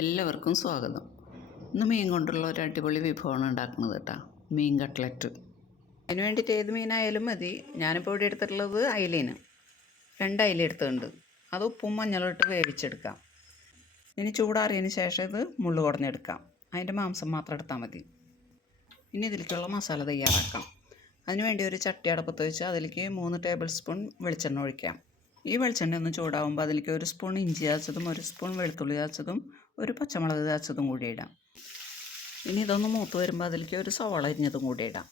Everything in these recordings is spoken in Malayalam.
എല്ലാവർക്കും സ്വാഗതം. ഇന്ന് മീൻ കൊണ്ടുള്ള ഒരു അടിപൊളി വിഭവമാണ് ഉണ്ടാക്കുന്നത് കേട്ടോ. മീൻ കട്ട്ലറ്റ്. അതിന് വേണ്ടിയിട്ട് ഏത് മീനായാലും മതി. ഞാനിപ്പോൾ ഇവിടെ എടുത്തിട്ടുള്ളത് അയിലേന് രണ്ട് അയില എടുത്തിട്ടുണ്ട്. അത് ഉപ്പും മഞ്ഞളും ഇട്ട് വേവിച്ചെടുക്കാം. ഇനി ചൂടാറിയതിന് ശേഷം ഇത് മുള്ളു കുടഞ്ഞെടുക്കാം അതിന്റെ മാംസം മാത്രം എടുത്താൽ മതി. ഇനി ഇതിലേക്കുള്ള മസാല തയ്യാറാക്കാം. അതിനുവേണ്ടി ഒരു ചട്ടി അടപ്പത്ത് വെച്ച് അതിലേക്ക് മൂന്ന് ടേബിൾ സ്പൂൺ വെളിച്ചെണ്ണ ഒഴിക്കാം. ഈ വെളിച്ചെണ്ണ ഒന്ന് ചൂടാവുമ്പോൾ അതിലേക്ക് ഒരു സ്പൂൺ ഇഞ്ചി ചതച്ചതും ഒരു സ്പൂൺ വെളുത്തുള്ളി ചതച്ചതും ഒരു പച്ചമുളക് ചതച്ചതും കൂടി ഇടാം. ഇനി ഇതൊന്ന് മൂത്ത് വരുമ്പോൾ അതിലേക്ക് ഒരു സവാള അരിഞ്ഞതും കൂടി ഇടാം.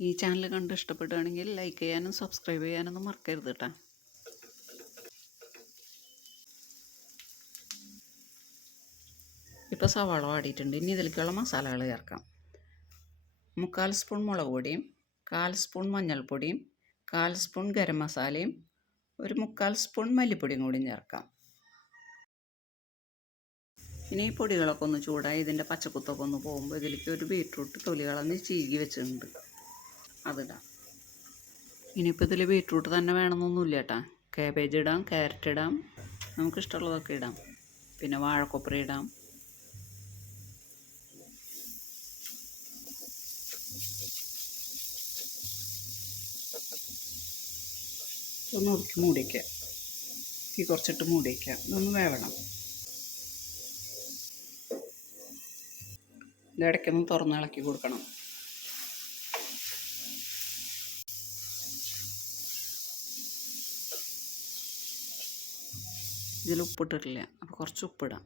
ഈ ചാനൽ കണ്ട് ഇഷ്ടപ്പെടുകയാണെങ്കിൽ ലൈക്ക് ചെയ്യാനും സബ്സ്ക്രൈബ് ചെയ്യാനൊന്നും മറക്കരുത് കേട്ടോ ഇപ്പോൾ സവാള വാടിയിട്ടുണ്ട്. ഇനി ഇതിലേക്കുള്ള മസാലകൾ ചേർക്കാം. മുക്കാൽ സ്പൂൺ മുളക് പൊടിയും കാൽ സ്പൂൺ മഞ്ഞൾപ്പൊടിയും കാൽ സ്പൂൺ ഗരം മസാലയും ഒരു മുക്കാൽ സ്പൂൺ മല്ലിപ്പൊടിയും കൂടി ചേർക്കാം. ഇനി ഈ പൊടികളൊക്കെ ഒന്ന് ചൂടായി ഇതിന്റെ പച്ചക്കുത്തൊക്കെ ഒന്ന് പോകുമ്പോൾ ഇതിലേക്ക് ഒരു ബീട്രൂട്ട് തൊലി കളഞ്ഞ് ചീകി വെച്ചിട്ടുണ്ട്. അതിടാം. ഇനിയിപ്പോൾ ഇതിൽ ബീട്രൂട്ട് തന്നെ വേണമെന്നൊന്നുമില്ല കേട്ടാ. കാബേജ് ഇടാം ക്യാരറ്റ് ഇടാം നമുക്കിഷ്ടമുള്ളതൊക്കെ ഇടാം. പിന്നെ വാഴക്കൊപ്പര ഇടാം. ഒന്ന് ഒതുക്കി മൂടി ഈ തീ കുറച്ചിട്ട് മൂടി വയ്ക്കുക ഇതൊന്ന് വേവണം. ഇത് ഇടയ്ക്കൊന്ന് തുറന്ന് ഇളക്കി കൊടുക്കണം. ഇതിൽ ഉപ്പിട്ടിട്ടില്ല. അപ്പോൾ കുറച്ച് ഉപ്പിടാം.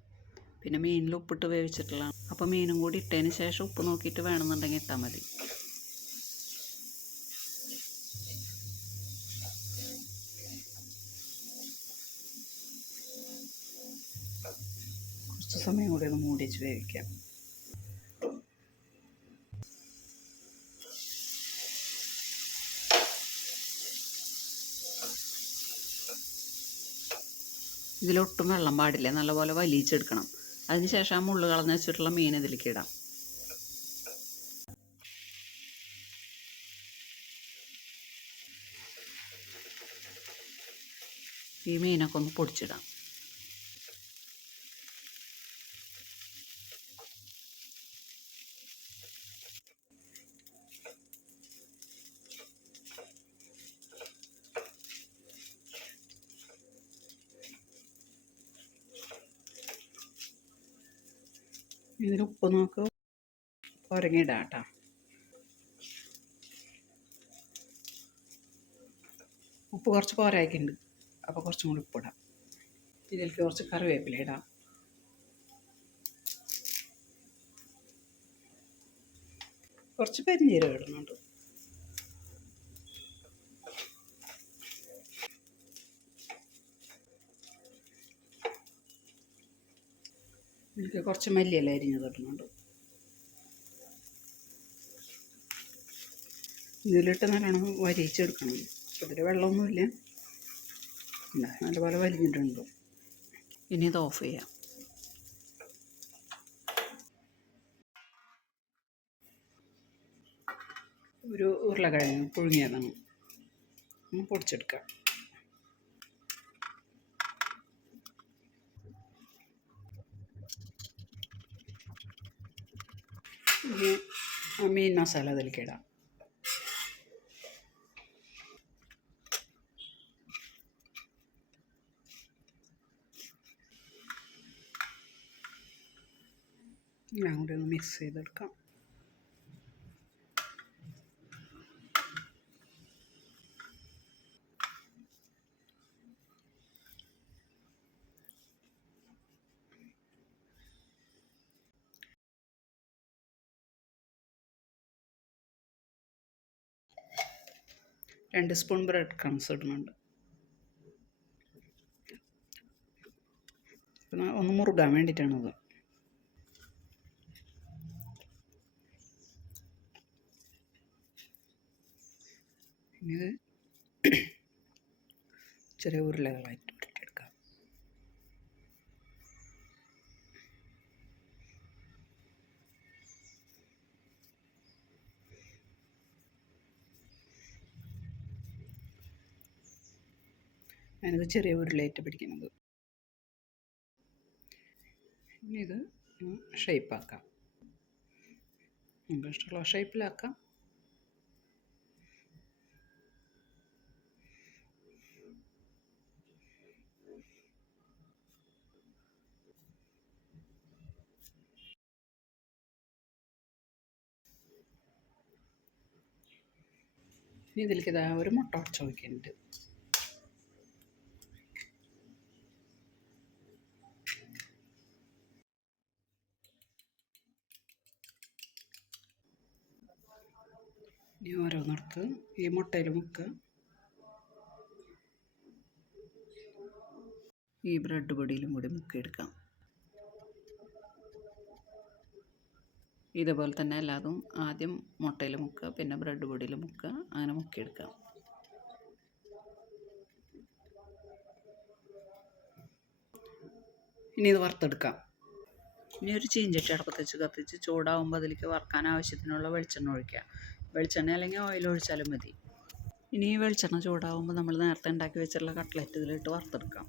പിന്നെ മീനിൽ ഉപ്പിട്ട് വേവിച്ചിട്ടുള്ള അപ്പോൾ മീനും കൂടി ഇട്ടതിന് ശേഷം ഉപ്പ് നോക്കിയിട്ട് വേണമെന്നുണ്ടെങ്കിൽ ഇട്ടാൽ മതി. കുറച്ച് സമയം കൂടി ഒന്ന് മൂടി വെച്ച് വേവിക്കാം. ഇതിലൊട്ടും വെള്ളം പാടില്ല. നല്ലപോലെ വലിയിച്ചെടുക്കണം അതിനുശേഷം ആ മുള്ളു കളഞ്ഞ് വെച്ചിട്ടുള്ള മീൻ ഇതിലേക്ക് ഇടാം. ഈ മീനൊക്കെ ഒന്ന് പൊടിച്ചിടാം. ഇതിൽ ഉപ്പ് നോക്ക്. കുരങ്ങിടാം കേട്ടോ ഉപ്പ് കുറച്ച് പോരായിക്കുണ്ട് അപ്പോൾ കുറച്ചും കൂടി ഉപ്പിടാം. ഇതിലേക്ക് കുറച്ച് കറിവേപ്പില ഇടാം. കുറച്ച് പരിഞ്ഞീരം ഇടുന്നുണ്ട് കുറച്ച് മല്ലിയില അരിഞ്ഞ് തട്ടുന്നുണ്ട് ഇതിലിട്ട് നല്ലോണം വരിച്ചെടുക്കണം അതിൽ വെള്ളമൊന്നുമില്ല. നല്ലപോലെ വലിഞ്ഞിട്ടുണ്ട് ഇനി ഇത് ഓഫ് ചെയ്യാം. ഒരു ഉരുളക്കിഴങ്ങ് പുഴുങ്ങിയതാണ്. പൊടിച്ചെടുക്കാം. ഇനി മീൻ മസാല അതിലേക്ക് ഇടാം എല്ലാം കൂടി ഒന്ന് മിക്സ് ചെയ്തെടുക്കാം. രണ്ട് സ്പൂൺ ബ്രെഡ് ക്രംസ് ഇടുന്നുണ്ട്. ഒന്ന് മുറുകാൻ വേണ്ടിയിട്ടാണത് ഇത് ചെറിയ ഉരുളകളായിട്ട് ഞാനിത് ചെറിയ ഉരുളയായിട്ട് പിടിക്കുന്നത്. ഇനി ഇത് ഷേപ്പാക്കാം നമുക്ക് ഇഷ്ടമുള്ള ഷേപ്പിലാക്കാം ഇതിലേക്ക് ഇതാ ഒരു മുട്ട ഉടച്ച് വയ്ക്കുന്നുണ്ട് ഇനി ഓരോന്നെടുത്ത് ഈ മുട്ടയിൽ മുക്കുക ഈ ബ്രെഡ് പൊടിയിലും കൂടി മുക്കിയെടുക്കാം ഇതുപോലെ തന്നെ എല്ലാതും ആദ്യം മുട്ടയിൽ മുക്കുക പിന്നെ ബ്രെഡ് പൊടിയിൽ മുക്കുക അങ്ങനെ മുക്കിയെടുക്കാം ഇനി ഇത് വറുത്തെടുക്കാം. ഇനി ഒരു ചീഞ്ചട്ടി അടുപ്പത്ത് വെച്ച് കത്തിച്ച് ചൂടാവുമ്പോൾ അതിലേക്ക് വറുക്കാൻ ആവശ്യത്തിനുള്ള വെളിച്ചെണ്ണ ഒഴിക്കുക. വെളിച്ചെണ്ണ അല്ലെങ്കിൽ ഓയിൽ ഒഴിച്ചാലും മതി. ഇനി വെളിച്ചെണ്ണ ചൂടാവുമ്പോൾ നമ്മൾ നേരത്തെ ഉണ്ടാക്കി വെച്ചിട്ടുള്ള കട്ട്ലറ്റ് ഇതിലിട്ട് വറുത്തെടുക്കാം.